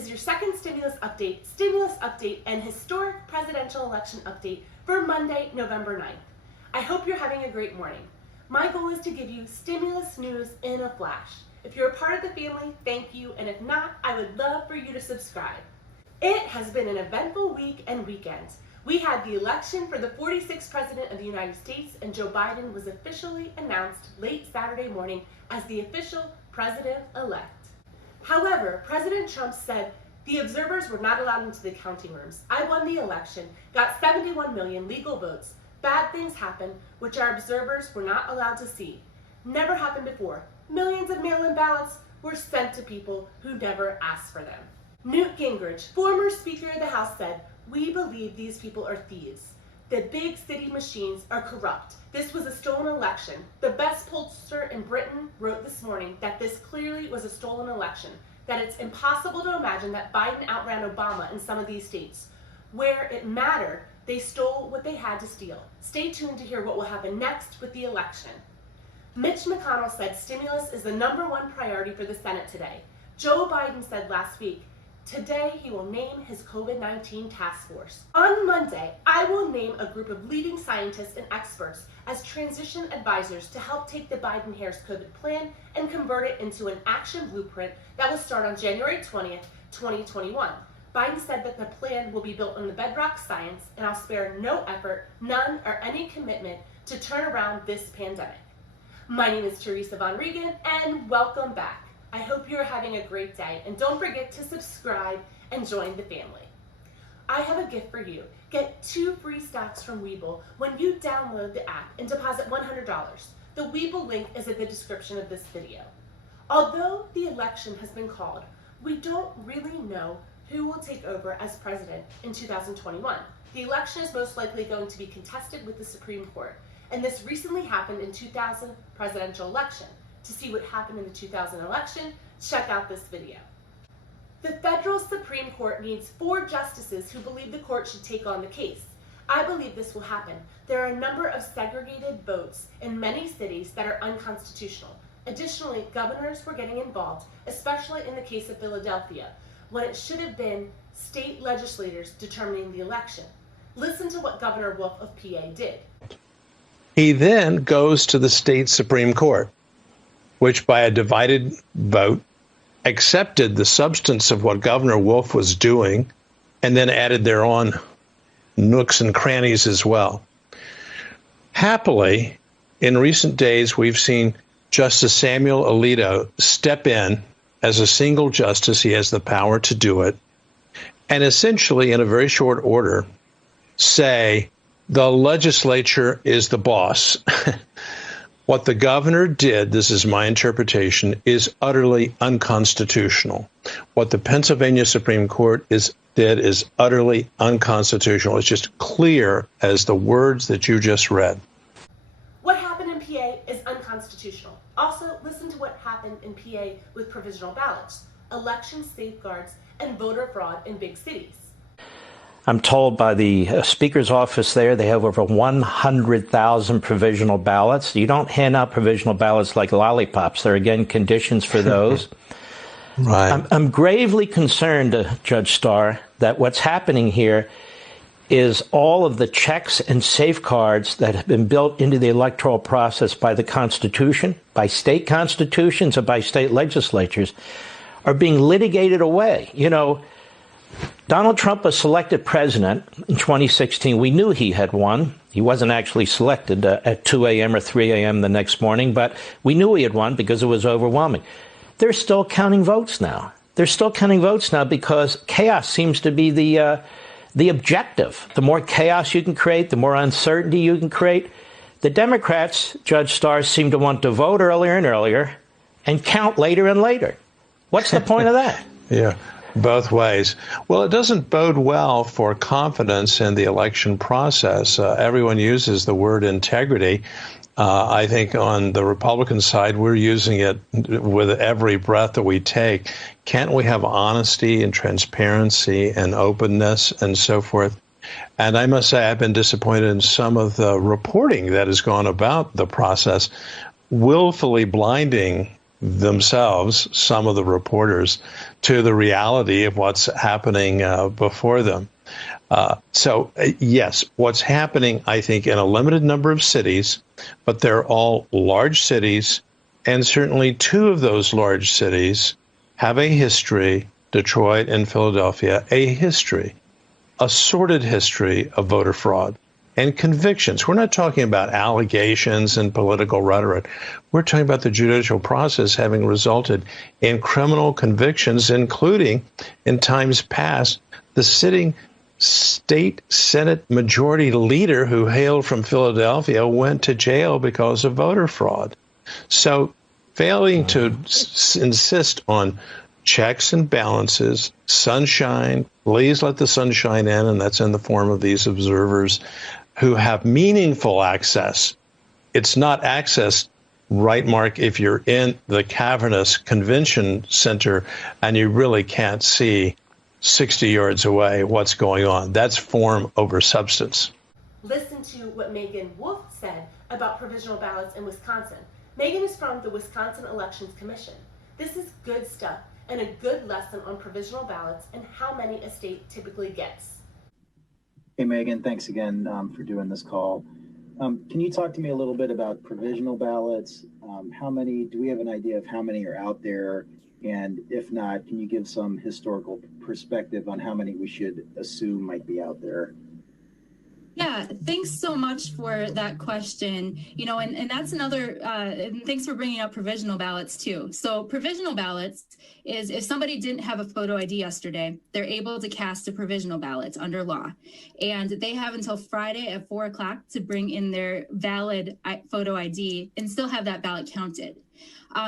is your second stimulus update, and historic presidential election update for Monday, November 9th. I hope you're having a great morning. My goal is to give you stimulus news in a flash. If you're a part of the family, thank you, and if not, I would love for you to subscribe. It has been an eventful week and weekend. We had the election for the 46th President of the United States, and Joe Biden was officially announced late Saturday morning as the official president-elect. However, President Trump said the observers were not allowed into the counting rooms. I won the election, got 71 million legal votes. Bad things happened, which our observers were not allowed to see. Never happened before. Millions of mail-in ballots were sent to people who never asked for them. Newt Gingrich, former Speaker of the House, said, "We believe these people are thieves. The big city machines are corrupt. This was a stolen election." The best pollster in Britain wrote this morning that this clearly was a stolen election, that it's impossible to imagine that Biden outran Obama in some of these states. Where it mattered, they stole what they had to steal. Stay tuned to hear what will happen next with the election. Mitch McConnell said stimulus is the #1 priority for the Senate today. Joe Biden said last week, today he will name his COVID-19 task force. On Monday, I will name a group of leading scientists and experts as transition advisors to help take the Biden-Harris COVID plan and convert it into an action blueprint that will start on January 20th, 2021. Biden said that the plan will be built on the bedrock science, and I'll spare no effort, none, or any commitment to turn around this pandemic. My name is Teresa Von Regan, and welcome back. I hope you're having a great day, and don't forget to subscribe and join the family. I have a gift for you. Get 2 free stocks from Webull when you download the app and deposit $100. The Webull link is in the description of this video. Although the election has been called, we don't really know who will take over as president in 2021. The election is most likely going to be contested with the Supreme Court, and this recently happened in 2000 presidential election. To see what happened in the 2000 election, check out this video. The federal Supreme Court needs 4 justices who believe the court should take on the case. I believe this will happen. There are a number of segregated votes in many cities that are unconstitutional. Additionally, governors were getting involved, especially in the case of Philadelphia, when it should have been state legislators determining the election. Listen to what Governor Wolf of PA did. He then goes to the state Supreme Court, which by a divided vote accepted the substance of what Governor Wolf was doing and then added their own nooks and crannies as well. Happily, in recent days, we've seen Justice Samuel Alito step in as a single justice. He has the power to do it, and essentially, in a very short order, say the legislature is the boss. What the governor did, this is my interpretation, is utterly unconstitutional. What the Pennsylvania Supreme Court did is utterly unconstitutional. It's just clear as the words that you just read. What happened in PA is unconstitutional. Also, listen to what happened in PA with provisional ballots, election safeguards, and voter fraud in big cities. I'm told by the Speaker's office there, they have over 100,000 provisional ballots. You don't hand out provisional ballots like lollipops. There are, again, conditions for those. Right. I'm gravely concerned, Judge Starr, that what's happening here is all of the checks and safeguards that have been built into the electoral process by the Constitution, by state constitutions, and by state legislatures are being litigated away. You know, Donald Trump was selected president in 2016. We knew he had won. He wasn't actually selected at 2 a.m. or 3 a.m. the next morning, but we knew he had won because it was overwhelming. They're still counting votes now. They're still counting votes now because chaos seems to be the objective. The more chaos you can create, the more uncertainty you can create. The Democrats, Judge Starr, seem to want to vote earlier and earlier and count later and later. What's the point of that? Yeah. Both ways. Well, it doesn't bode well for confidence in the election process. Everyone uses the word integrity. I think on the Republican side, we're using it with every breath that we take. Can't we have honesty and transparency and openness and so forth? And I must say, I've been disappointed in some of the reporting that has gone about the process, willfully blinding themselves, some of the reporters, to the reality of what's happening before them. Yes, what's happening, I think, in a limited number of cities, but they're all large cities, and certainly two of those large cities have a history, Detroit and Philadelphia, a sordid history of voter fraud and convictions. We're not talking about allegations and political rhetoric. We're talking about the judicial process having resulted in criminal convictions, including, in times past, the sitting state Senate majority leader who hailed from Philadelphia went to jail because of voter fraud. So failing to insist on checks and balances, sunshine, please let the sunshine in, and that's in the form of these observers who have meaningful access. It's not access, right, Mark, if you're in the cavernous convention center and you really can't see 60 yards away what's going on. That's form over substance. Listen to what Megan Wolf said about provisional ballots in Wisconsin. Megan is from the Wisconsin Elections Commission. This is good stuff and a good lesson on provisional ballots and how many a state typically gets. Hey, Megan, thanks again for doing this call. Can you talk to me a little bit about provisional ballots? How many, do we have an idea of how many are out there? And if not, can you give some historical perspective on how many we should assume might be out there? Yeah, thanks so much for that question. And that's another, and thanks for bringing up provisional ballots too. So provisional ballots is if somebody didn't have a photo ID yesterday, they're able to cast a provisional ballot under law. And they have until Friday at 4 o'clock to bring in their valid photo ID and still have that ballot counted.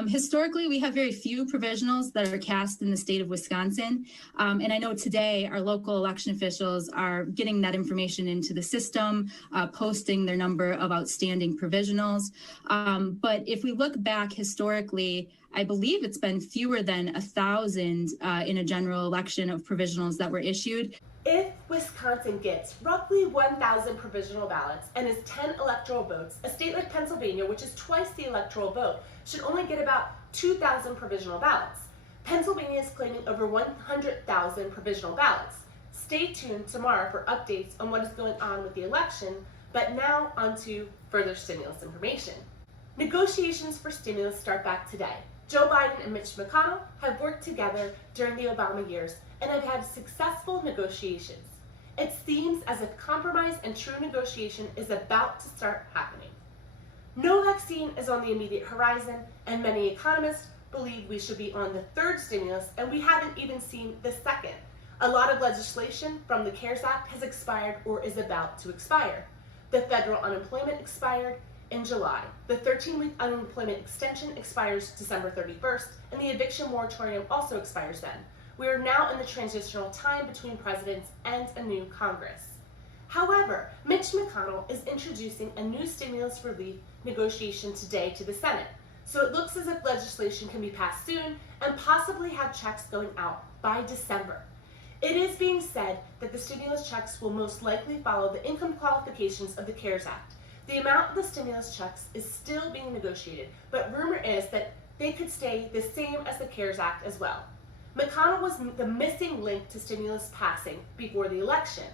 Historically, we have very few provisionals that are cast in the state of Wisconsin. And I know today our local election officials are getting that information into the system, posting their number of outstanding provisionals. But if we look back historically, I believe it's been fewer than 1,000 in a general election of provisionals that were issued. If Wisconsin gets roughly 1,000 provisional ballots and is 10 electoral votes, a state like Pennsylvania, which is twice the electoral vote, should only get about 2,000 provisional ballots. Pennsylvania is claiming over 100,000 provisional ballots. Stay tuned tomorrow for updates on what is going on with the election, but now on to further stimulus information. Negotiations for stimulus start back today. Joe Biden and Mitch McConnell have worked together during the Obama years and have had successful negotiations. It seems as if compromise and true negotiation is about to start happening. No vaccine is on the immediate horizon, and many economists believe we should be on the third stimulus, and we haven't even seen the second. A lot of legislation from the CARES Act has expired or is about to expire. The federal unemployment expired in July. The 13-week unemployment extension expires December 31st, and the eviction moratorium also expires then. We are now in the transitional time between presidents and a new Congress. However, Mitch McConnell is introducing a new stimulus relief negotiation today to the Senate. So it looks as if legislation can be passed soon and possibly have checks going out by December. It is being said that the stimulus checks will most likely follow the income qualifications of the CARES Act. The amount of the stimulus checks is still being negotiated, but rumor is that they could stay the same as the CARES Act as well. McConnell was the missing link to stimulus passing before the election.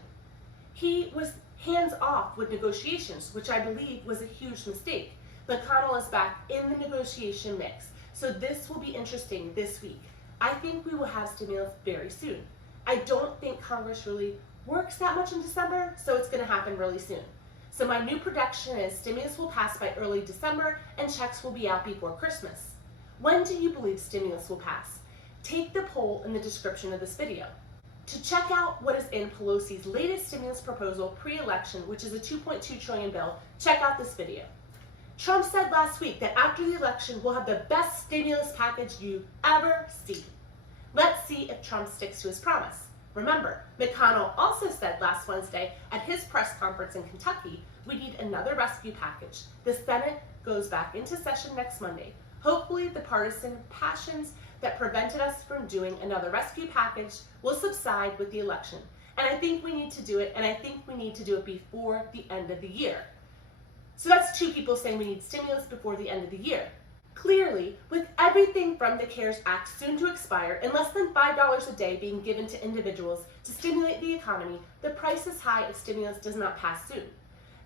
He was hands off with negotiations, which I believe was a huge mistake. McConnell is back in the negotiation mix, so this will be interesting this week. I think we will have stimulus very soon. I don't think Congress really works that much in December, so it's going to happen really soon. So my new prediction is stimulus will pass by early December and checks will be out before Christmas. When do you believe stimulus will pass? Take the poll in the description of this video. To check out what is in Pelosi's latest stimulus proposal pre-election, which is a $2.2 trillion bill, check out this video. Trump said last week that after the election, we'll have the best stimulus package you've ever seen. Let's see if Trump sticks to his promise. Remember, McConnell also said last Wednesday at his press conference in Kentucky, we need another rescue package. The Senate goes back into session next Monday. Hopefully the partisan passions that prevented us from doing another rescue package will subside with the election. And I think we need to do it, and I think we need to do it before the end of the year. So that's two people saying we need stimulus before the end of the year. Clearly, with everything from the CARES Act soon to expire and less than $5 a day being given to individuals to stimulate the economy, the price is high if stimulus does not pass soon.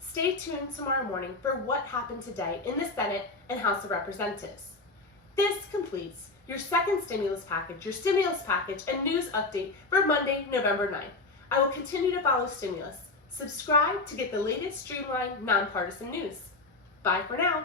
Stay tuned tomorrow morning for what happened today in the Senate and House of Representatives. This completes your second stimulus package, and news update for Monday, November 9th. I will continue to follow stimulus. Subscribe to get the latest streamlined, nonpartisan news. Bye for now.